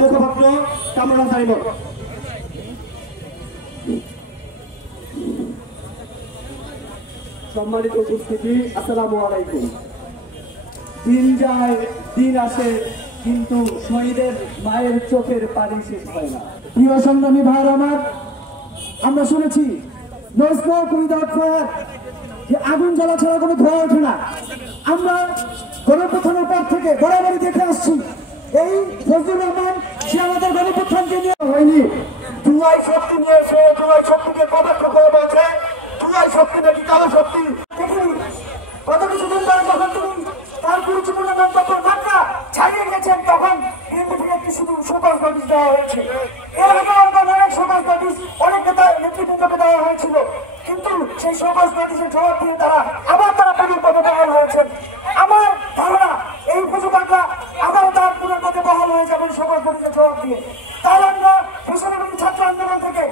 মুখপাত্র কামরুল তারিমুল। সম্মানিত উপস্থিতি, আসসালামু আলাইকুম। দিন যায় দিন আসে, কিন্তু শহীদের মায়ের চোখের পানি শেষ হয় না। প্রিয় সংগ্রামী ভাইয়ের আমার, আমরা শুনেছি নো স্মোক উইদাউট ফায়ার, যে আগুন জ্বালা ছাড়া কোনো ধোঁয়া ওঠে না। আমরা গণপ্রথানের পর থেকে বরাবরই দেখে আসছি এই ফজলুর রহমান সে আমাদের গণপ্রথানকে নিয়ে হয়নি, ধোঁয়াই শক্তি নিয়ে এসে ধোঁয়াই শক্তিকে কটাক্ষ করে বলছে ধোঁয়াই শক্তি নাকি কালো শক্তি। গত কিছুদিন ধরে যখন তুমি তার গুরুত্বপূর্ণ মন্তব্য মাত্রা ছাড়িয়ে গেছেন, তখন বিএনপি থেকে একটি শুধু শোকজ নোটিশ দেওয়া হয়েছে। এর আগে আমরা অনেক শোকজ নোটিশ অনেক নেতা নেতৃবৃন্দকে দেওয়া হয়েছিল, কিন্তু সেই শোকজ নোটিশের জবাব দিয়ে আবার তারা পুনর্পদে বহাল হয়েছেন। আমার ধারণা এই উপযুক্তরা আবারও তার পুনর্পদে বহাল হয়ে যাবেন শোকজ নোটিশের জবাব দিয়ে। তাই আমরা বিশ্ববিদ্যালয় ছাত্র আন্দোলন থেকে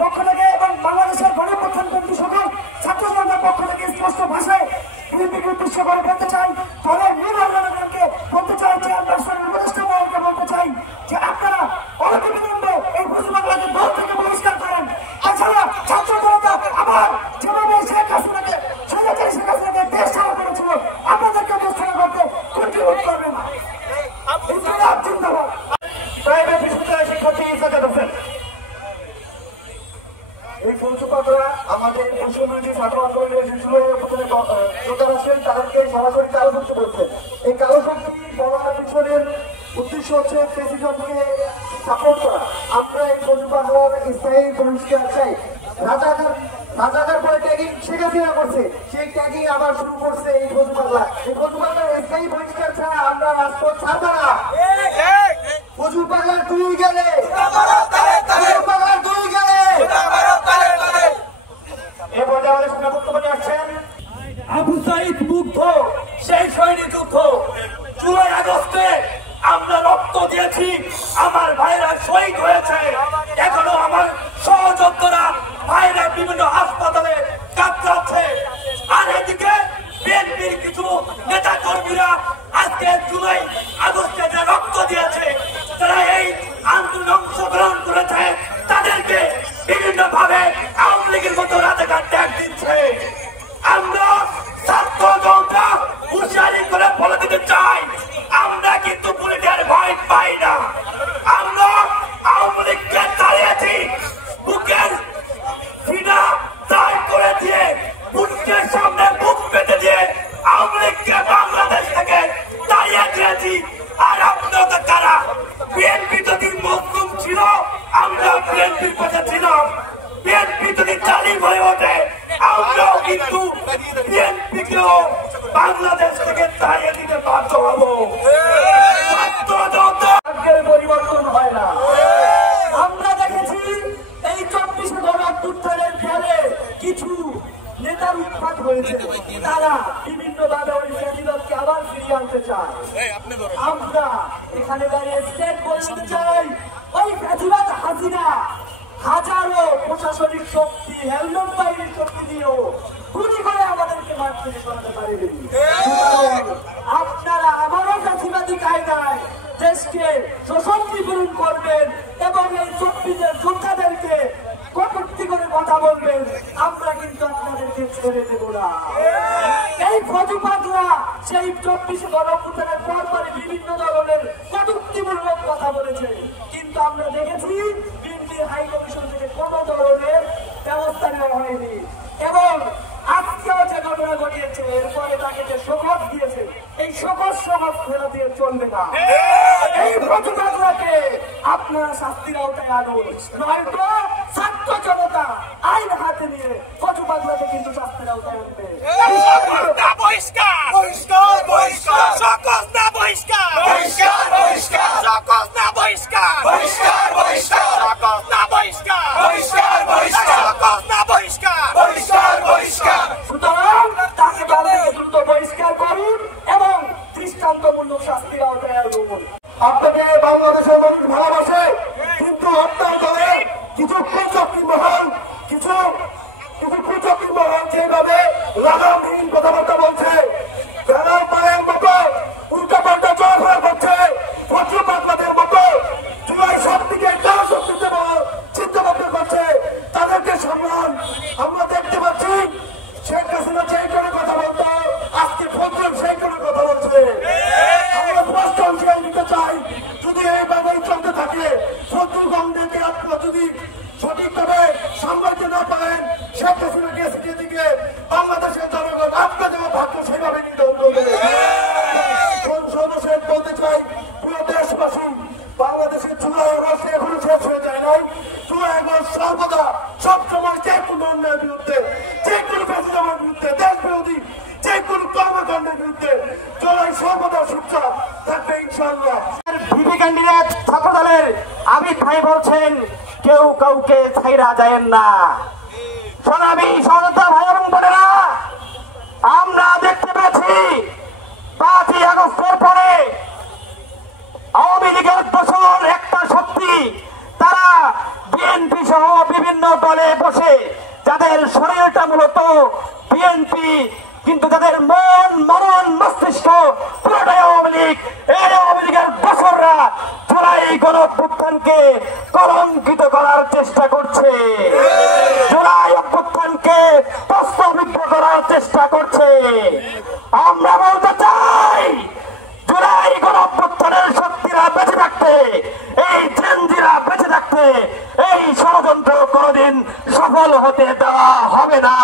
পক্ষ থেকে এবং বাংলাদেশের গণপ্রথান কমিটি সকল ছাত্র জনতার পক্ষ থেকে স্পষ্ট ভাষায় বিএনপিকে উদ্দেশ্য করে বলতে চাই, দলের মূল অর্গানাইজারকে বলতে চাই, চেয়ারপারসনের উপদেষ্টা মহলকে বলতে চাই যে আপনারা অনতিবিলম্বে এই পশ্চিমবাংলাকে দল থেকে বহিষ্কার করেন। তাছাড়া ছাত্র জনতা আবার যেভাবে শেখ হাসিনাকে দেশ ছাড়া করেছিল, আপনাদেরকে দেশ ছাড়া করতে কন্ট্রিবিউট করবে না। জিন্দাবাদ। প্রাইভেট বিশ্ববিদ্যালয় শিক্ষার্থী ইসাজাদ হোসেন। এই পঞ্চপাতরা আমাদের পশ্চিমবঙ্গ ছাত্র আন্দোলন এসেছিল, প্রথমে যোদ্ধা আসেন, তাদেরকে সরাসরি কালো শক্তি বলছেন। এই কালো শক্তি বলার পিছনের উদ্দেশ্য হচ্ছে প্রেসিডেন্টকে সাপোর্ট করা। আমরা এই পঞ্চপাতরার স্থায়ী বহিষ্কার চাই। রাজাকার পরে ট্যাগিং শেখ হাসিনা করছে, সেই ট্যাগিং আবার শুরু করছে এই পঞ্চপাতরা। এই পঞ্চপাতরার স্থায়ী বহিষ্কার ছাড়া আমরা রাজপথ ছাড়বো না। পঞ্চপাতরার দুই গেলে আবু সাইদ মুগ্ধ সেই সৈনিক যুদ্ধ। জুলাই আগস্টে আমরা রক্ত দিয়েছি, আমার ভাইরা শহীদ হয়েছে। এখনো আমার সহযোদ্ধারা ভাইরা বিভিন্ন হাসপাতালে কাতরাচ্ছে। আর এদিকে বিএনপির কিছু নেতা কর্মীরা আজকে জুলাই আগস্টে যে রক্ত দিয়েছে, তারা এই আন্দোলন অংশগ্রহণ করেছে, তাদেরকে বিভিন্ন ভাবে আওয়ামী লীগের মতো রাজাকার ট্যাগ দিচ্ছে। আমরা ছাত্র জনতা হুঁশিয়ারি করে বলে দিতে চাই, আমরা কিন্তু পুলিশের ভয় পাই না। আমরা আওয়ামী লীগকে দাঁড়িয়েছি, বুকের সিনা দাঁড় করে দিয়ে, বুকের সামনে বুক পেতে দিয়ে আওয়ামী লীগকে বাংলাদেশ থেকে দাঁড়িয়ে দিয়েছি। আর আপনারা কারা? বিএনপি যদি মজলুম ছিল, আমরা বিএনপির পাশে ছিলাম। বিএনপি যদি জালিম হয়ে ওঠে, আমরাও কিন্তু বিএনপিকেও বাংলাদেশ থেকে তাড়িয়ে দিতে বাধ্য হব। পরিবর্তন হয় না। আমরা দেখেছি এই 24 গণঅভ্যুত্থানের ফলে কিছু নেতার উৎপাত হয়েছে, তারা বিভিন্ন ভাবে ওই ফ্যাসিবাদকে আবার ফিরিয়ে আনতে চায়। আমরা এখানে দাঁড়িয়ে স্টেট বলতে চাই, ওই ফ্যাসিবাদ হাসিনা হাজারো প্রশাসনিক শক্তি, হেলমেট বাহিনীর শক্তি দিয়েও গুলি করে আমাদেরকে মাঠ থেকে সরাতে পারেনি। আপনারা আবারও ফ্যাসিবাদী কায়দায় দেশকে শোষণ পূরণ করবেন এবং এই 24 যোদ্ধাদেরকে কটূক্তি করে কথা বলবেন, আমরা কিন্তু আপনাদেরকে ছেড়ে দেব না। এই ফজুপাতরা সেই 24 গণঅভ্যুত্থানের পরপরই বিভিন্ন ধরনের কটূক্তিমূলক কথা বলেছে, কিন্তু আমরা দেখেছি বিএনপি হাই কমিশন থেকে কোনো ধরনের ব্যবস্থা নেওয়া হয়নি। এবং আজকেও যে ঘটনা ঘটিয়েছে, এরপরে তাকে যে শোকজ দিয়েছে, এই শোকজ ফেরা দিয়ে চলবে না। এই প্রতিবাদকে আপনারা শাস্তির আওতায় আনুন, নয়তো ছাত্র জনতা আইন হাতে নিয়ে প্রতিবাদকে কিন্তু শাস্তির আওতায় আনবে। সুতরাং তাকে দ্রুত বহিষ্কার করুন এবং দৃষ্টান্তমূলক শাস্তির আওতায় আনুন। আপনাকে বাংলাদেশের মানুষ ভালোবাসে, কিন্তু আপনার দলের কিছু কুচক্রী মহল যেভাবে লাগামহীন কথাবার্তা বলছে, মায়ের মতো উল্টাপাল্টা চলাফেরা করছে, বজ্রপাতের মতো সর্বদা চুপচাপ থাকবে ইনশাআল্লাহ। ভিপি ক্যান্ডিডেট ছাত্রদলের আবিদ ভাই বলছেন কেউ কাউকে ছাইরা যায় না। সোনামী সহযোদ্ধা ভাই এবং বোনেরা, আমরা দেখতে পেয়েছি 5ই আগস্টের পরে আওয়ামী লীগের দোসর একটা শক্তি, তারা বিএনপি সহ বিভিন্ন দলে বসে, যাদের শরীরটা মূলত বিএনপি, কিন্তু তাদের মন মরণ মস্তিষ্ক পুরোটাই আওয়ামী লীগ। এই আওয়ামী লীগের দোসররা জুলাই গণঅভ্যুত্থানকে কলঙ্কিত করার চেষ্টা করছে, জুলাই অভ্যুত্থানকে প্রশ্নবিদ্ধ করার চেষ্টা করছে। আমরা বলতে চাই, জুলাই গণঅভ্যুত্থানের শক্তিরা বেঁচে থাকতে, এই জেনজিরা বেঁচে থাকতে এই ষড়যন্ত্র কোনদিন সফল হতে দেওয়া হবে না,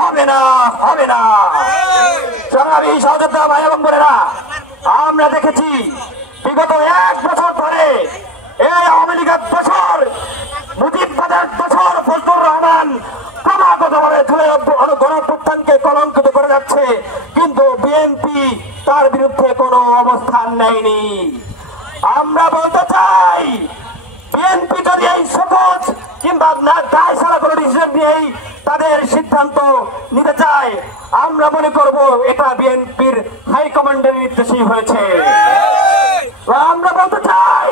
হবে না, হবে না। সংগ্রামী সহযোদ্ধা ভাই এবং বোনেরা, আমরা দেখেছি বিগত 1 বছর ধরে এই আওয়ামী লীগের দোসর, মুজিববাদের দোসর ফজলুর রহমান ক্রমাগতভাবে জুলাই গণঅভ্যুত্থানকে কলঙ্কিত করে যাচ্ছে, কিন্তু বিএনপি তার বিরুদ্ধে কোনো অবস্থান নেয়নি। আমরা বলতে চাই, বিএনপি যদি এই শপথ কিংবা দায় ছাড়া কোনো ডিসিশন নিয়েই তাদের সিদ্ধান্ত নিতে চায়, আমরা মনে করব এটা বিএনপির হাইকমান্ডের নির্দেশেই হয়েছে। আমরা বলতে চাই,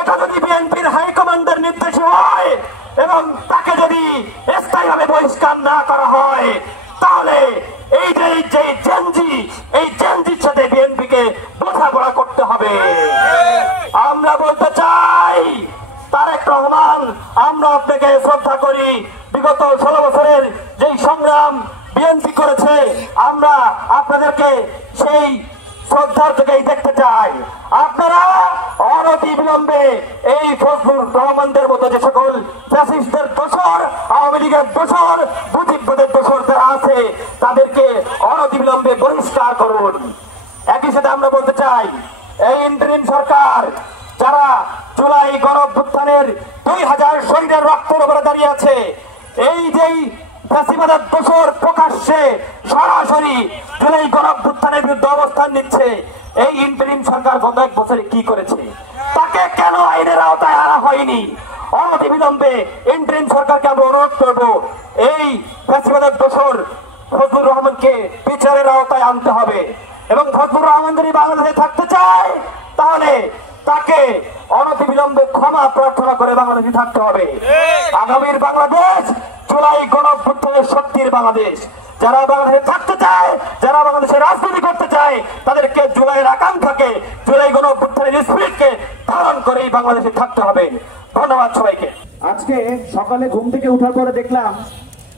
এটা যদি বিএনপির হাইকমান্ডের নির্দেশে হয় এবং তাকে যদি স্থায়ীভাবে বহিষ্কার না করা হয়, তাহলে এই যে জেনজির সাথে বিএনপিকে বোঝাপড়া করতে হবে। আমরা বলতে চাই, তারেক রহমান, আমরা আপনাকে শ্রদ্ধা করি। বিগত 16 বছরের যেই সংগ্রাম বিএনপি করেছে, আমরা আপনাদেরকে সেই শ্রদ্ধার থেকেই দেখতে চাই। আপনারা অনতি বিলম্বে এই ফজলুর রহমানদের মতো যে সকল ফ্যাসিস্টদের দোসর, আওয়ামী লীগের দোসর, মুজিববাদের দোসর যারা আছে, তাদেরকে অনতি বিলম্বে বহিষ্কার করুন। একই সাথে আমরা বলতে চাই, এই ইন্টারিম সরকার যারা জুলাই গণঅভ্যুত্থানের 2000 শহীদের রক্তের উপরে দাঁড়িয়ে আছে, এই যেই ফ্যাসিবাদের দোসর প্রকাশ্যে সরাসরি জুলাই গণঅভ্যুত্থানের বিরুদ্ধে অবস্থান নিচ্ছে, এই ইন্টারিম সরকার গত 1 বছরে কি করেছে? তাকে কেন আইনের আওতায় আনা হয়নি? অনতি বিলম্বে ইন্টারিম সরকারকে আমরা অনুরোধ করবো, এই ফ্যাসিবাদের দোসর ফজলুর রহমানকে বিচারের আওতায় আনতে হবে এবং ফজলুর রহমান যদি বাংলাদেশে থাকতে চায়, তাহলে তাকে অনতি বিলম্বে ক্ষমা প্রার্থনা করে বাংলাদেশে থাকতে হবে। আগামীর বাংলাদেশ জুলাই গণঅভ্যুত্থানের শক্তির বাংলাদেশ। যারা বাংলাদেশে থাকতে চায়, যারা বাংলাদেশে রাজনীতি করতে চায়, তাদেরকে জুলাইয়ের আকাঙ্ক্ষাকে, জুলাই গণঅভ্যুত্থানের স্পিরিটকে ধারণ করেই বাংলাদেশে থাকতে হবে। ধন্যবাদ সবাইকে। আজকে সকালে ঘুম থেকে উঠার পরে দেখলাম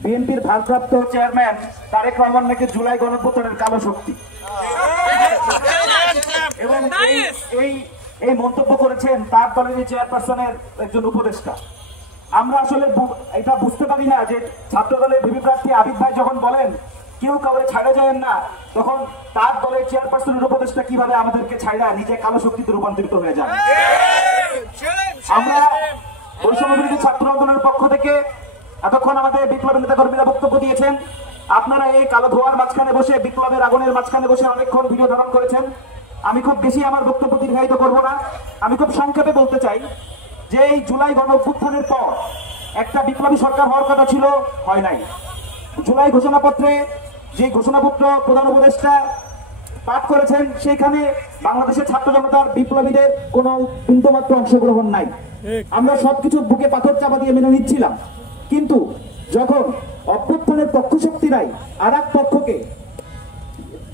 বিএনপির ভারপ্রাপ্ত চেয়ারম্যান তারেক রহমান নাকি জুলাই গণঅভ্যুত্থানের কালো শক্তি, এবং এই মন্তব্য করেছেন তার দলের চেয়ারপারসনের একজন উপদেষ্টা। আমরা আসলে এটা বুঝতে পারি না যে ছাত্র দলের ভিপি প্রার্থী আবিদ ভাই যখন বলেন কেউ কাউকে ছাড়া যায় না, তখন তার দলের চেয়ারপারসনের উপদেষ্টা কিভাবে আমাদেরকে ছাড়া নিজে কালো শক্তিতে রূপান্তরিত হয়ে যায়। আমরা বৈষম্য বিরোধী ছাত্র আন্দোলনের পক্ষ থেকে এতক্ষণ আমাদের বিপ্লবী নেতা কর্মীরা বক্তব্য দিয়েছেন। আপনারা এই কালো ধোয়ার মাঝখানে বসে, বিপ্লবের আগুনের মাঝখানে বসে অনেকক্ষণ ভিডিও ধারণ করেছেন। আমি খুব বেশি আমার বক্তব্য দীর্ঘায়িত করব না। আমি খুব সংক্ষেপে বলতে চাই যে এই জুলাই গণঅভ্যুত্থানের পর একটা বিপ্লবী সরকার হওয়ার কথা ছিল, হয় নাই। জুলাই ঘোষণাপত্রে যে ঘোষণাপত্র প্রধান উপদেষ্টা পাঠ করেছেন, সেখানে বাংলাদেশের ছাত্র জনতার বিপ্লবীদের কোনো বিন্দুমাত্র অংশগ্রহণ নাই। আমরা সবকিছু বুকে পাথর চাপা দিয়ে মেনে নিচ্ছিলাম, কিন্তু যখন অভ্যুত্থানের পক্ষ শক্তিরাই আর এক পক্ষকে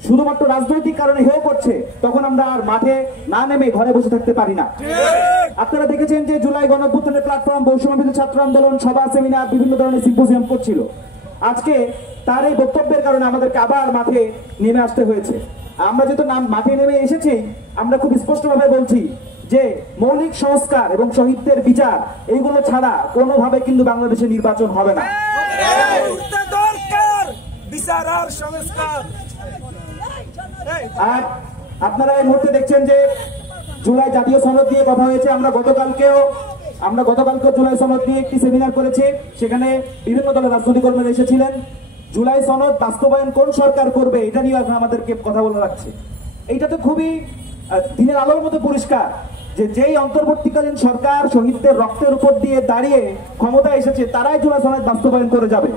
শুধুমাত্র রাজনৈতিক কারণে হেয় করছে, তখন আমরা আর মাঠে না নেমে ঘরে বসে থাকতে পারি না। আপনারা দেখেছেন যে জুলাই গণঅভ্যুত্থানের প্ল্যাটফর্ম, বৈষম্য বিরোধী ছাত্র আন্দোলন, সভা, সেমিনার, বিভিন্ন ধরনের সিম্পোজিয়াম করছিল। আজকে তার এই বক্তব্যের কারণে আমাদেরকে আবার মাঠে নেমে আসতে হয়েছে। আমরা যেহেতু মাঠে নেমে এসেছি, আমরা খুব স্পষ্টভাবে বলছি যে মৌলিক সংস্কার এবং শহীদদের বিচার, এইগুলো ছাড়া কোনোভাবে কিন্তু বাংলাদেশে নির্বাচন হবে না। আর আপনারা এই মুহূর্তে দেখছেন যে জুলাই জাতীয় সনদ দিয়ে কথা হয়েছে। আমরা গতকালকেও জুলাই সনদ নিয়ে একটি সেমিনার করেছি, সেখানে বিভিন্ন দলের রাজনৈতিক কর্মীরা এসেছিলেন। জুলাই সনদ বাস্তবায়ন কোন সরকার করবে, এটা নিয়ে আমাদেরকে কথা বলা লাগছে। এইটা তো খুবই দিনের আলোর মতো পরিষ্কার যে যেই অন্তর্বর্তীকালীন সরকার শহীদদের রক্তের উপর দিয়ে দাঁড়িয়ে ক্ষমতা এসেছে তারাই জুলাই সনদ বাস্তবায়ন করে যাবে।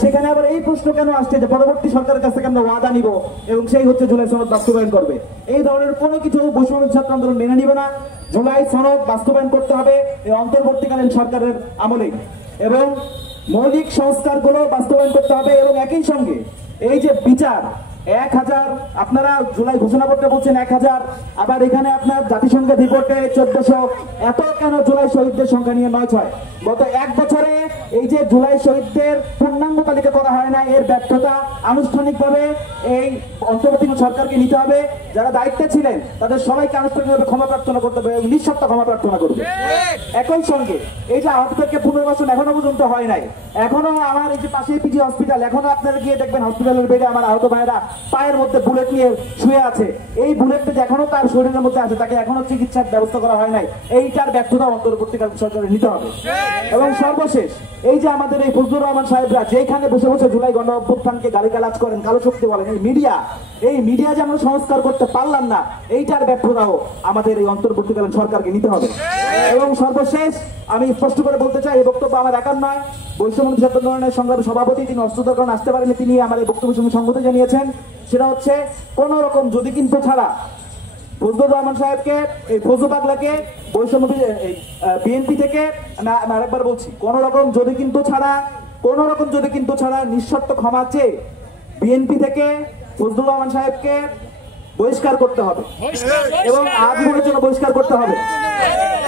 সেখানে আবার এই প্রশ্ন কেন আসছে যে পরবর্তী সরকারের কাছ থেকে আমরা ওয়াদা নিব এবং সেই হচ্ছে জুলাই সনদ বাস্তবায়ন করবে? এই ধরনের কোনো কিছু বৈষম্য ছাত্র আন্দোলন মেনে নিবে না। জুলাই সনদ বাস্তবায়ন করতে হবে এই অন্তর্বর্তীকালীন সরকারের আমলেই, এবং মৌলিক সংস্কারগুলো বাস্তবায়ন করতে হবে। এবং একই সঙ্গে এই যে বিচার 1000, আপনারা জুলাই ঘোষণাপত্রে বলছেন 1000, আবার এখানে আপনার জাতিসংঘের রিপোর্টে 1400, এত কেন জুলাই শহীদদের সংখ্যা নিয়ে 9-6? গত 1 বছরে এই যে জুলাই শহীদদের পূর্ণাঙ্গ তালিকা করা হয় না, এর ব্যর্থতা আনুষ্ঠানিকভাবে এই অন্তর্বর্তীকালীন সরকারকে নিতে হবে। যারা দায়িত্বে ছিলেন তাদের সবাইকে আনুষ্ঠানিকভাবে ক্ষমা প্রার্থনা করতে হবে এবং নিঃশর্ত ক্ষমা প্রার্থনা করবে। একই সঙ্গে এই যে আহতদেরকে পুনর্বাসন এখনো পর্যন্ত হয় নাই, এখনো আমার এই যে পাশে পিজি হসপিটাল, এখনো আপনারা গিয়ে দেখবেন হসপিটালের বেডে আমার আহত ভাইরা পায়ের মধ্যে বুলেট নিয়ে শুয়ে আছে। এই বুলেটটা এখনো তার শরীরের মধ্যে আছে, তাকে এখনো চিকিৎসার ব্যবস্থা করা হয় নাই। এইটার ব্যর্থতা অন্তর্বর্তীকালীন সরকারের নিতে হবে। এবং সর্বশেষ এই যে আমাদের এই ফজলুর রহমান সাহেবরা যেখানে বসে বসে জুলাই গণ অভ্যুত্থানকে গালিগালাজ করেন, কালো শক্তি বলেন, এই মিডিয়া যে আমরা সংস্কার করতে পারলাম না, এইটার ব্যর্থতাও আমাদের এই অন্তর্বর্তীকালীন সরকারকে নিতে হবে। এবং সর্বশেষ আমি স্পষ্ট করে বলতে চাই, এই বক্তব্য আমার একার নয়, বৈষম্য ছাত্র আন্দোলনের সংগ্রামী সভাপতি, তিনি অস্ত্রতার কারণে আসতে পারেননি, তিনি আমার এই বক্তব্যের সঙ্গে সংগতি জানিয়েছেন। সেটা হচ্ছে কোন রকম যদি কিন্তু ছাড়া ফজলুর রহমান সাহেবকে, এই ফজলু পাগলাকে বৈষম্য বিএনপি থেকে, আরেকবার বলছি, কোন রকম যদি কিন্তু ছাড়া নিঃশর্ত ক্ষমা চেয়ে বিএনপি থেকে ফজলুর রহমান সাহেবকে বহিষ্কার করতে হবে এবং আজীবনের জন্য বহিষ্কার করতে হবে।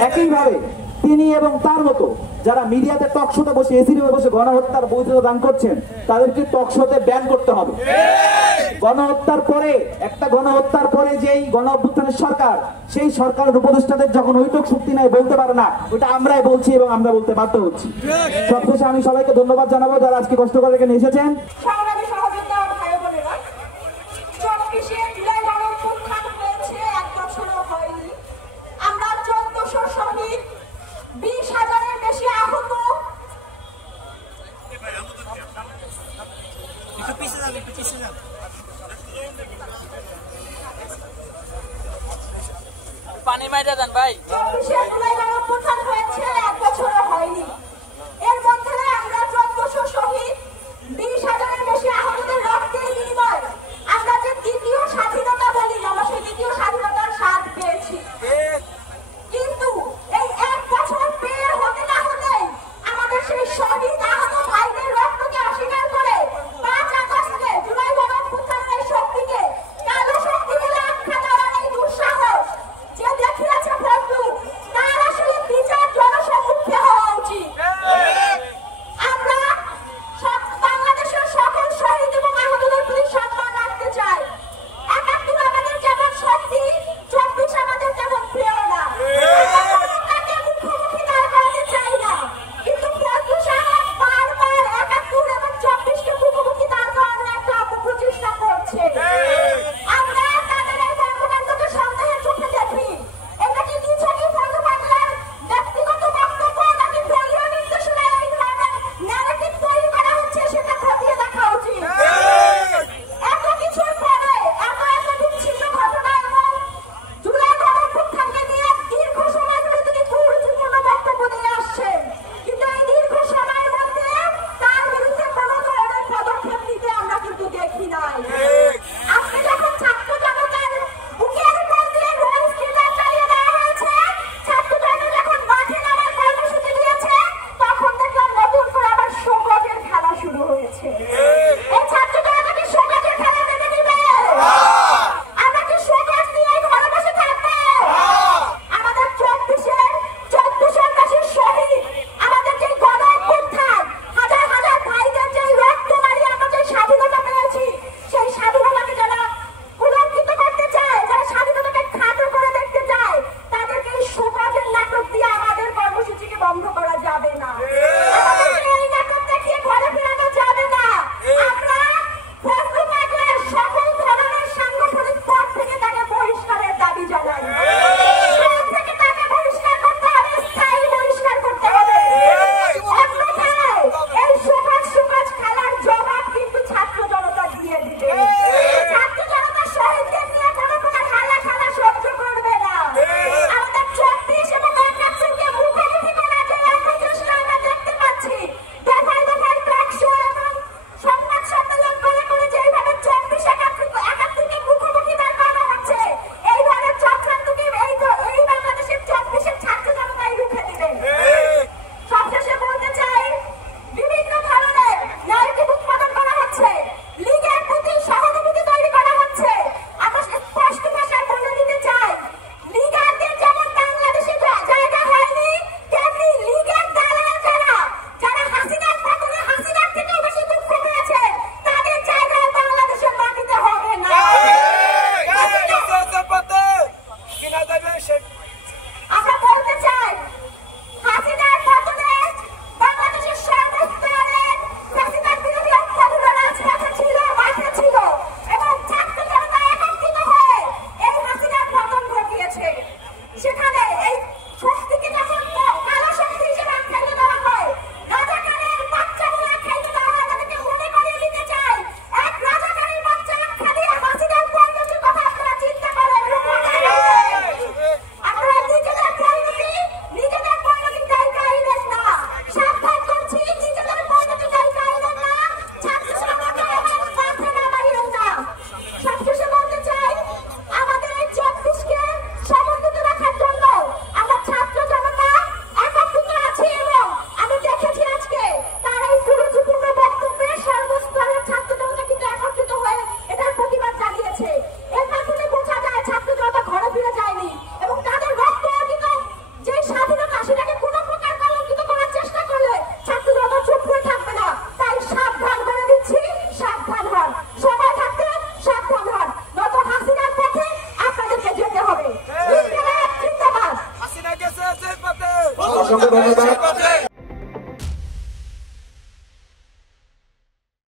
একইভাবে তিনি এবং তার মতো যারা মিডিয়াতে টক শোতে বসে, এসি রুমে বসে গণহত্যার বৈধতা দান করছেন, তাদেরকে টক শোতে ব্যান করতে হবে। গণহত্যার পরে যেই গণ অভ্যুত্থানের সরকার, সেই সরকারের উপদেষ্টাদের যখন ওইটুক শক্তি নাই, বলতে পারে না, ওটা আমরাই বলছি এবং আমরা বলতে বাধ্য হচ্ছি। সবশেষে আমি সবাইকে ধন্যবাদ জানাবো যারা আজকে কষ্ট করে এখানে এসেছেন। পানি মাইরা দেন ভাই। 24 জুলাই গণ অভ্যুত্থান হয়েছে, 1 বছরও হয়নি।